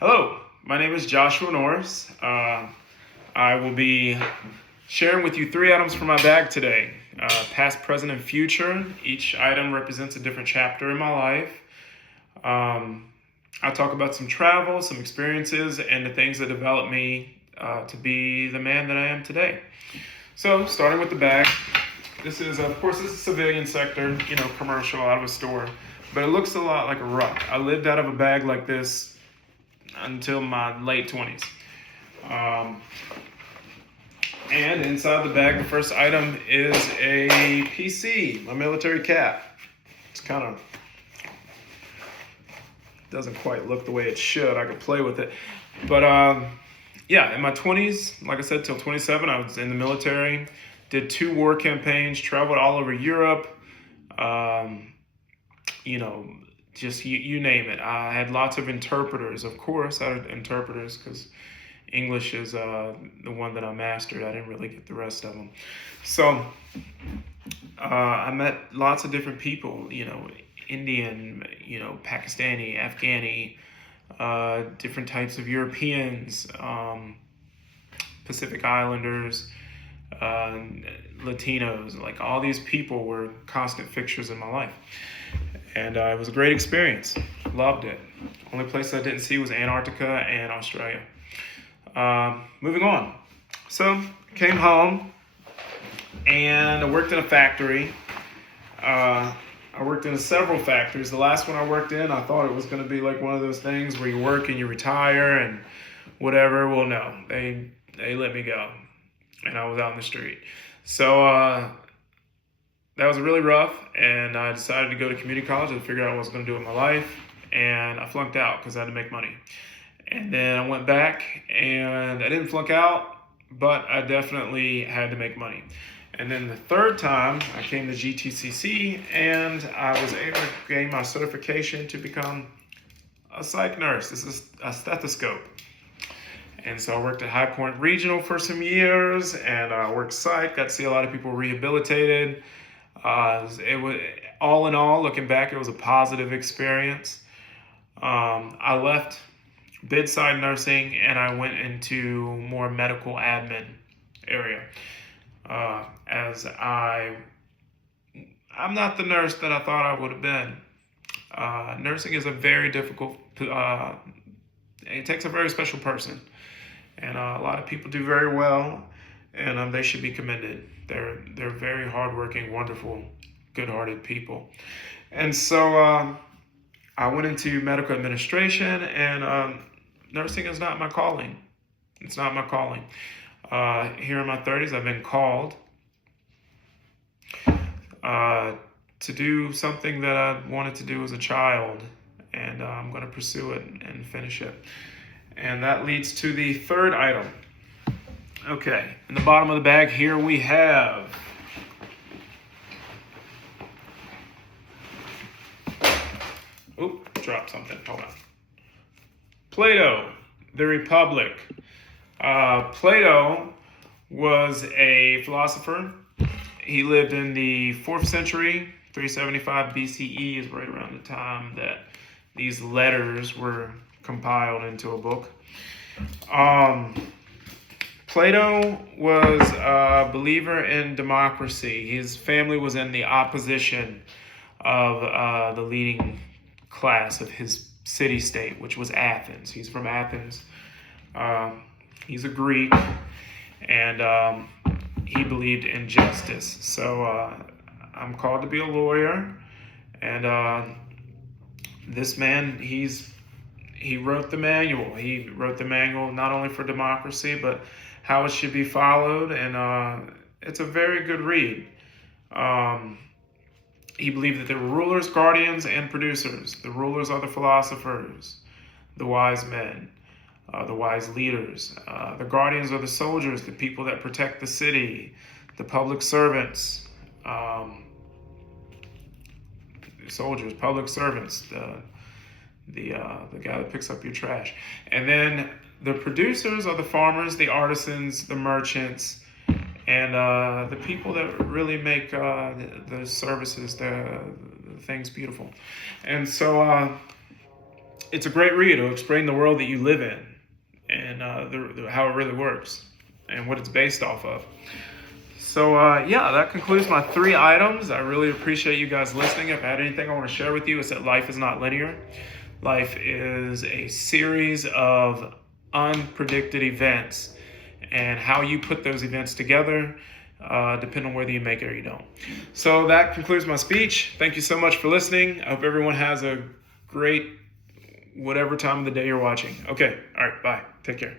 Hello, my name is Joshua Norris. I will be sharing with you three items from my bag today. Past, present, and future. Each item represents a different chapter in my life. I'll talk about some travel, some experiences, and the things that developed me to be the man that I am today. So, starting with the bag, this is a civilian sector, commercial out of a store, but it looks a lot like a ruck. I lived out of a bag like this until my late 20s. And inside the bag, the first item is a PC, a military cap. It's kind of doesn't quite look the way it should. I could play with it. But in my 20s, like I said, till 27, I was in the military, did 2 war campaigns, traveled all over Europe, just you name it. I had lots of interpreters. Of course, I had interpreters because English is the one that I mastered. I didn't really get the rest of them. So I met lots of different people, Indian, Pakistani, Afghani, different types of Europeans, Pacific Islanders, Latinos. Like all these people were constant fixtures in my life. And it was a great experience. Loved it. Only place I didn't see was Antarctica and Australia. Moving on. So, came home and I worked in a factory. I worked in several factories. The last one I worked in, I thought it was going to be like one of those things where you work and you retire and whatever. Well, no. They let me go. And I was out in the street. So, that was really rough, and I decided to go to community college and figure out what I was going to do with my life, and I flunked out because I had to make money. And then I went back, and I didn't flunk out, but I definitely had to make money. And then the third time, I came to GTCC, and I was able to gain my certification to become a psych nurse. This is a stethoscope. And so I worked at High Point Regional for some years, and I worked psych, got to see a lot of people rehabilitated. It was all in all, looking back, it was a positive experience. I left bedside nursing and I went into more medical admin area. As I'm not the nurse that I thought I would have been. Nursing is a very difficult. It takes a very special person, and a lot of people do very well. And they should be commended. They're very hardworking, wonderful, good-hearted people. And so I went into medical administration, and nursing is not my calling. It's not my calling. Here in my 30s, I've been called to do something that I wanted to do as a child, and I'm going to pursue it and finish it. And that leads to the third item. Okay, in the bottom of the bag here we have dropped something. Hold on. Plato, the Republic. Plato was a philosopher. He lived in the 4th century, 375 BCE is right around the time that these letters were compiled into a book. Plato was a believer in democracy. His family was in the opposition of the leading class of his city-state, which was Athens. He's from Athens. He's a Greek, and he believed in justice. So I'm called to be a lawyer, and this man, he wrote the manual. He wrote the manual not only for democracy, but how it should be followed, and it's a very good read. He believed that there were rulers, guardians, and producers. The rulers are the philosophers, the wise men, the wise leaders. The guardians are the soldiers, the people that protect the city, the public servants, soldiers, public servants, the guy that picks up your trash. And then the producers are the farmers, the artisans, the merchants, and the people that really make the services, the things beautiful. And so it's a great read. It'll explain the world that you live in and how it really works and what it's based off of. So yeah, that concludes my 3 items. I really appreciate you guys listening. If I had anything I want to share with you, it's that life is not linear. Life is a series of unpredicted events, and how you put those events together depend on whether you make it or you don't. So that concludes my speech. Thank you so much for listening. I hope everyone has a great whatever time of the day you're watching. Okay, all right, bye. Take care.